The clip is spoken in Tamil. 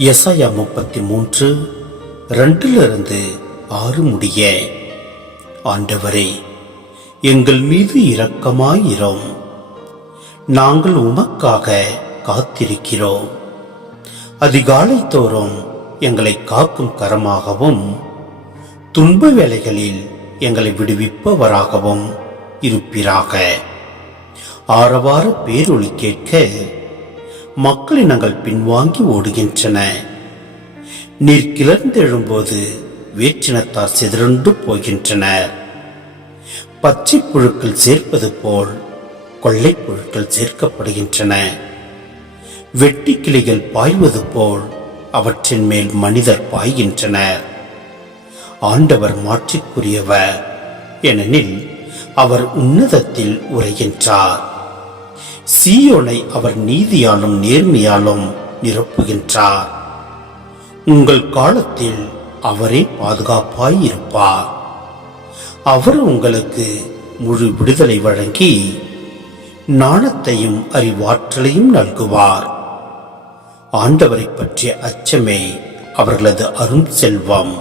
எசாயா 33 2-6 முடிய. ஆண்டவரே, எங்கள் மீது இரக்கமாயிரும். நாங்கள் உமக்காக காத்திருக்கிறோம். அதிகாலை தோறும் எங்களை காக்கும் கரமாகவும் துன்ப வேளைகளில் எங்களை விடுவிப்பவராகவும் இருப்பீராக. ஆரவார பேரொளி கேட்க மக்களினங்கள் பின்வாங்கி ஓடுகின்றன. நீர் கிளர்ந்தெழும்போது வேற்றினத்தார் சிதறண்டு போகின்றனர். பச்சை புழுக்கள் சேர்ப்பது போல் கொள்ளை புழுக்கள் சேர்க்கப்படுகின்றன. வெட்டி கிளிகள் பாய்வது போல் அவற்றின் மேல் மனிதர் பாய்கின்றனர். ஆண்டவர் மாட்சிக்குரியவர், ஏனெனில் அவர் உன்னதத்தில் உரைகின்றார். சீயோனை அவர் நீதியாலும் நேர்மையாலும் நிரப்புகின்றார். உங்கள் காலத்தில் அவரே பாதுகாப்பாயிருப்பார். அவர் உங்களுக்கு முழு விடுதலை வழங்கி நாணத்தையும் அறிவாற்றலையும் நல்குவார். ஆண்டவரை பற்றிய அச்சமே அவர்களது அரும் செல்வம்.